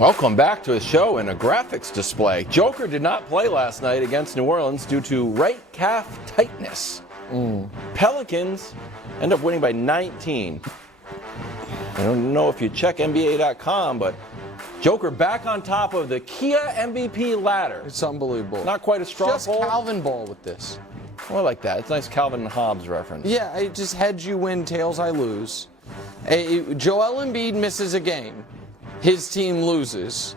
Welcome back to the show and a graphics display. Joker did not play last night against New Orleans due to right calf tightness. Pelicans end up winning by 19. I don't know if you check NBA.com, but Joker back on top of the Kia MVP ladder. It's unbelievable. Not quite a straw Just poll. Calvin ball with this. Well, I like that. It's a nice Calvin and Hobbes reference. Yeah, it just heads you win, tails I lose. Joel Embiid misses a game. His team loses.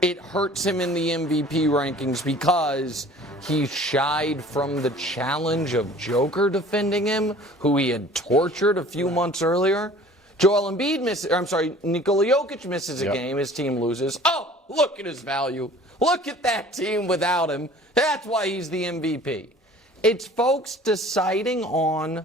It hurts him in the MVP rankings because he shied from the challenge of Joker defending him, who he had tortured a few months earlier. Joel Embiid Nikola Jokic misses a game. His team loses. Oh, look at his value. Look at that team without him. That's why he's the MVP. It's folks deciding on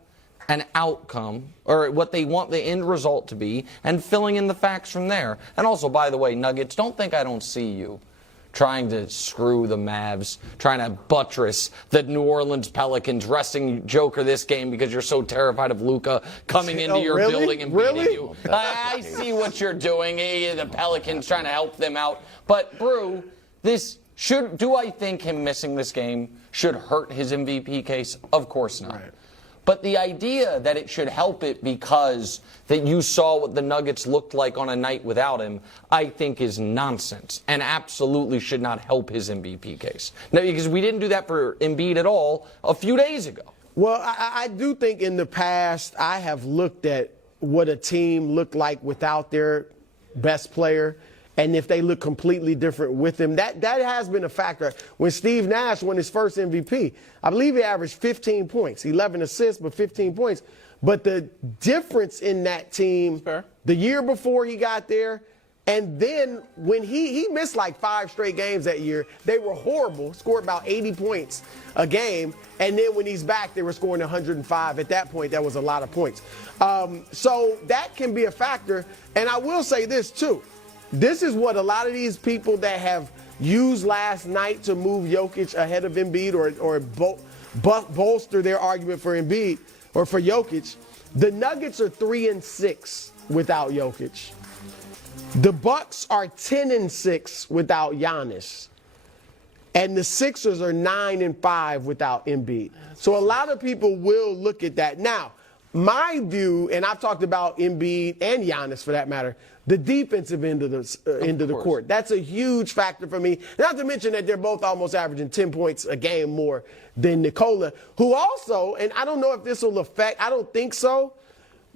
an outcome or what they want the end result to be and filling in the facts from there. And also, by the way, Nuggets, don't think I don't see you trying to screw the Mavs, trying to buttress the New Orleans Pelicans, resting Joker this game because you're so terrified of Luka coming into your building and beating you. I see what you're doing. The Pelicans trying to help them out. But, Brew, do I think him missing this game should hurt his MVP case? Of course not. Right. But the idea that it should help it because that you saw what the Nuggets looked like on a night without him, I think is nonsense and absolutely should not help his MVP case. Now, because we didn't do that for Embiid at all a few days ago. Well, I do think in the past I have looked at what a team looked like without their best player. And if they look completely different with him, that has been a factor. When Steve Nash won his first MVP, I believe he averaged 15 points, 11 assists, but 15 points. But the difference in that team, the year before he got there, and then when he missed like 5 straight games that year, they were horrible, scored about 80 points a game. And then when he's back, they were scoring 105. At that point, that was a lot of points. So that can be a factor. And I will say this, too. This is what a lot of these people that have used last night to move Jokic ahead of Embiid or bolster their argument for Embiid or for Jokic. The Nuggets are 3-6 without Jokic. The Bucks are 10-6 without Giannis. And the Sixers are 9-5 without Embiid. So a lot of people will look at that. Now, my view, and I've talked about Embiid and Giannis for that matter, the defensive end of the court. That's a huge factor for me. Not to mention that they're both almost averaging 10 points a game more than Nikola, who also, and I don't know if this will affect, I don't think so,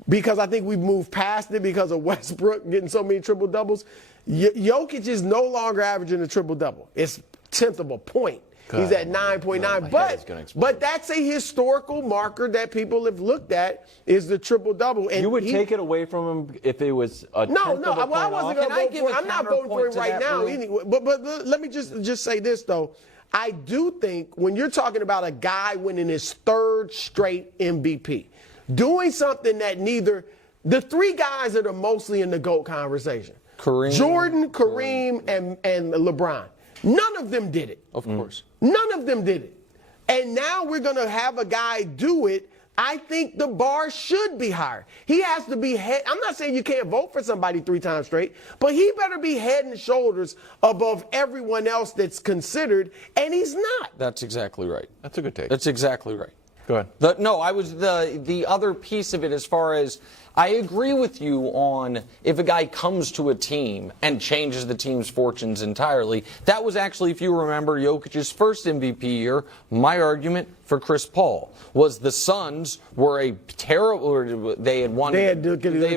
because I think we've moved past it because of Westbrook getting so many triple-doubles. Jokic is no longer averaging a triple-double. It's 10th of a point. He's at 9.9, but that's a historical marker that people have looked at is the triple-double. And you would take it away from him if it was a no. I wasn't going to vote for him. I'm not voting for him right now. Anyway. But let me just say this, though. I do think when you're talking about a guy winning his 3rd straight MVP, doing something that the 3 guys that are mostly in the GOAT conversation, Jordan, Kareem, and LeBron, none of them did it. Of course. None of them did it. And now we're going to have a guy do it. I think the bar should be higher. He has to be I'm not saying you can't vote for somebody 3 times straight, but he better be head and shoulders above everyone else that's considered, and he's not. That's exactly right. That's a good take. That's exactly right. Go ahead. The other piece of it as far as I agree with you on if a guy comes to a team and changes the team's fortunes entirely. That was actually, if you remember, Jokic's first MVP year. My argument for Chris Paul was the Suns were a terrible. They had won. They had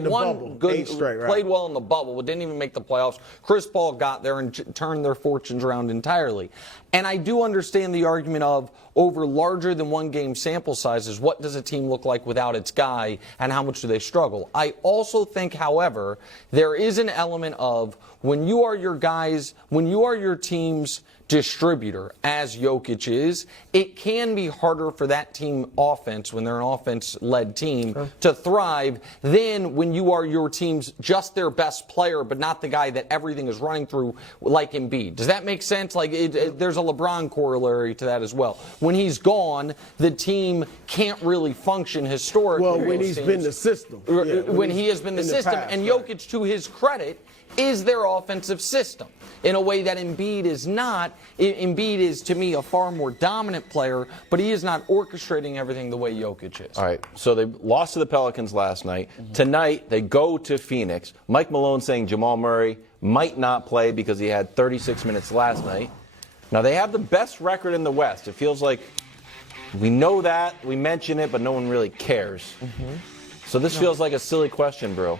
won good, played well in the bubble, but didn't even make the playoffs. Chris Paul got there and turned their fortunes around entirely. And I do understand the argument of over larger than 1 game sample sizes, what does a team look like without its guy and how much do they struggle? I also think, however, there is an element of when you are your guys, when you are your team's distributor as Jokic is, it can be harder for that team offense, when they're an offense-led team, to thrive than when you are your team's just their best player, but not the guy that everything is running through like Embiid. Does that make sense? Like there's a LeBron corollary to that as well. When he's gone, the team can't really function historically. Well, when he's been the system. Yeah, when he has been the system. past, and right. Jokic, to his credit, is their offensive system in a way that Embiid is not. Embiid is, to me, a far more dominant player, but he is not orchestrating everything the way Jokic is. All right, so they lost to the Pelicans last night. Tonight, they go to Phoenix. Mike Malone saying Jamal Murray might not play because he had 36 minutes last night. Now, they have the best record in the West. It feels like we know that, we mention it, but no one really cares. So this feels like a silly question, bro.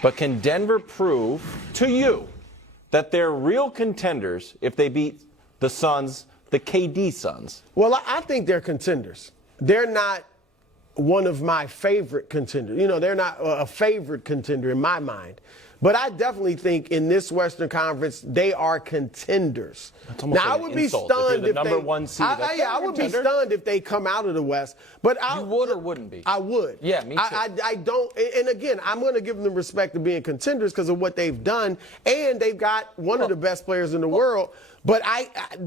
But can Denver prove to you that they're real contenders if they beat the Suns, the KD Suns? Well, I think they're contenders. They're not one of my favorite contenders. You know, they're not a favorite contender in my mind. But I definitely think in this Western Conference, they are contenders. Now, I would be stunned if number they, one seed. I would be stunned if they come out of the West. But You would or wouldn't be? I would. Yeah, me too. I don't. And again, I'm going to give them respect of being contenders because of what they've done, and they've got one of the best players in the world. But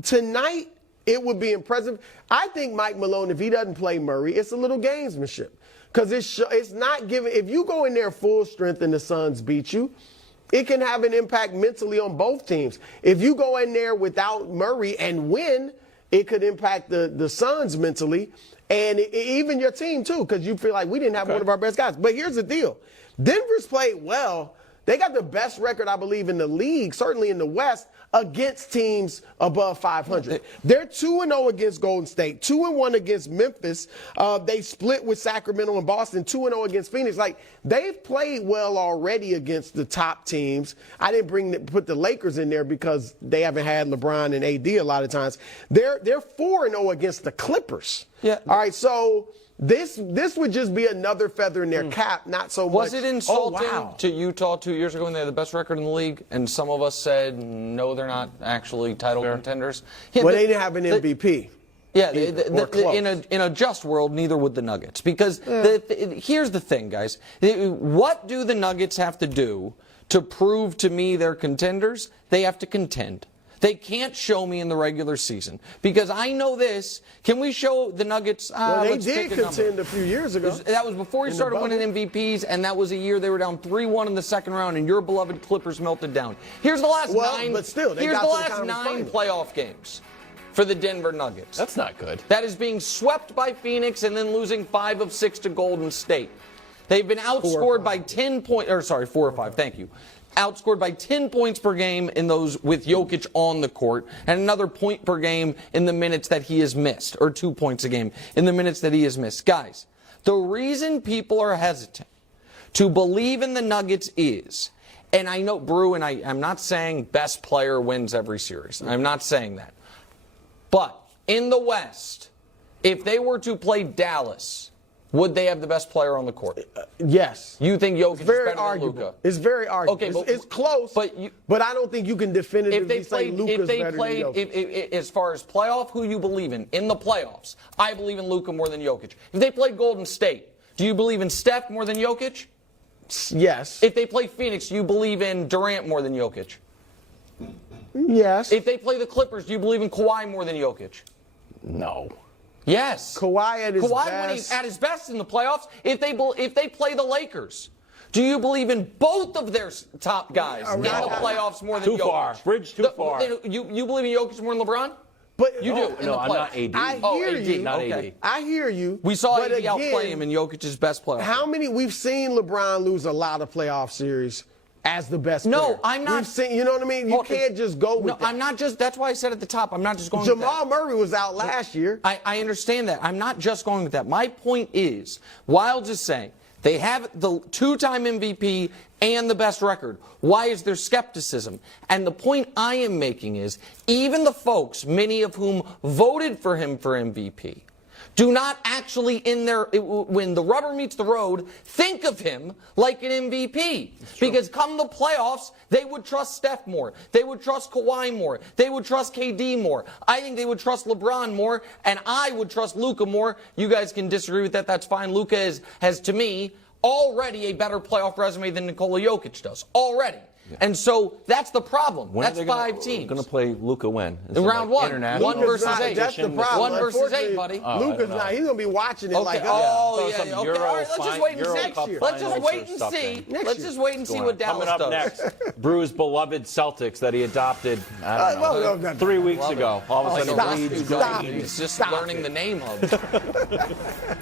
tonight, it would be impressive. I think Mike Malone, if he doesn't play Murray, it's a little gamesmanship. Because it's not giving. If you go in there full strength and the Suns beat you, it can have an impact mentally on both teams. If you go in there without Murray and win, it could impact the Suns mentally and even your team too, because you feel like we didn't have one of our best guys. But here's the deal. Denver's played well. They got the best record, I believe, in the league, certainly in the West, against teams above 500. They're 2-0 against Golden State, 2-1 against Memphis. They split with Sacramento and Boston, 2-0 against Phoenix. Like, they've played well already against the top teams. I didn't put the Lakers in there because they haven't had LeBron and AD a lot of times. They're 4-0 against the Clippers. Yeah. All right, so this would just be another feather in their cap, not so much. Was it insulting wow. to Utah 2 years ago when they had the best record in the league, and some of us said, no, they're not actually title contenders? Yeah, well, they didn't have an MVP. Yeah, in a just world, neither would the Nuggets. Because here's the thing, guys. What do the Nuggets have to do to prove to me they're contenders? They have to contend. They can't show me in the regular season. Because I know this. Can we show the Nuggets? Well, they did contend a few years ago. That was before he started winning MVPs, and that was a year they were down 3-1 in the second round, and your beloved Clippers melted down. Here's the last nine. But still, here's the last 9 playoff games for the Denver Nuggets. That's not good. That is being swept by Phoenix and then losing 5 of 6 to Golden State. They've been outscored by 10 points. Or sorry, 4 or 5. Thank you. Outscored by 10 points per game in those with Jokic on the court, and another point per game in the minutes that he has missed, or 2 points a game in the minutes that he has missed. Guys, the reason people are hesitant to believe in the Nuggets is, and I know, Brew, and I'm not saying best player wins every series. I'm not saying that. But in the West, if they were to play Dallas, would they have the best player on the court? Yes. You think Jokic is better arguable. than Luka? It's very arguable. Okay, it's close, but I don't think you can definitively say Luka's better than Jokic. As far as playoff, who you believe in the playoffs, I believe in Luka more than Jokic. If they played Golden State, do you believe in Steph more than Jokic? Yes. If they play Phoenix, do you believe in Durant more than Jokic? Yes. If they play the Clippers, do you believe in Kawhi more than Jokic? No. Yes. Kawhi at his best. When he's at his best in the playoffs. If they play the Lakers, do you believe in both of their top guys in the playoffs more than Jokic? Too far. Bridge too far. You believe in Jokic more than LeBron? But you do. No, I'm not AD. I hear you. Not okay. AD. I hear you. We saw AD again, outplay him in Jokic's best playoff. How many? We've seen LeBron lose a lot of playoff series as the best player. No, I'm not. We've seen, you know what I mean? You can't just go with that. I'm not just. That's why I said at the top, I'm not just going Jamal with that. Murray was out last year. I understand that. I'm not just going with that. My point is, Wiles is saying they have the 2-time MVP and the best record. Why is there skepticism? And the point I am making is, even the folks, many of whom voted for him for MVP, do not actually when the rubber meets the road, think of him like an MVP. Because come the playoffs, they would trust Steph more. They would trust Kawhi more. They would trust KD more. I think they would trust LeBron more, and I would trust Luka more. You guys can disagree with that. That's fine. Luka has, to me, already a better playoff resume than Nikola Jokic does. Already. Yeah. And so that's the problem. That's 5 teams. Going to play Luka when? In round one. 1 versus 8. That's the problem. 1 versus 8, buddy. Luka's not. He's going to be watching it like us. Oh, yeah. Okay. All right, let's just wait and see. Let's just wait and see. Let's just wait and see what Dallas does. Coming up next, Brew's beloved Celtics that he adopted, I don't know, 3 weeks ago. All of a sudden, He's just learning the name of.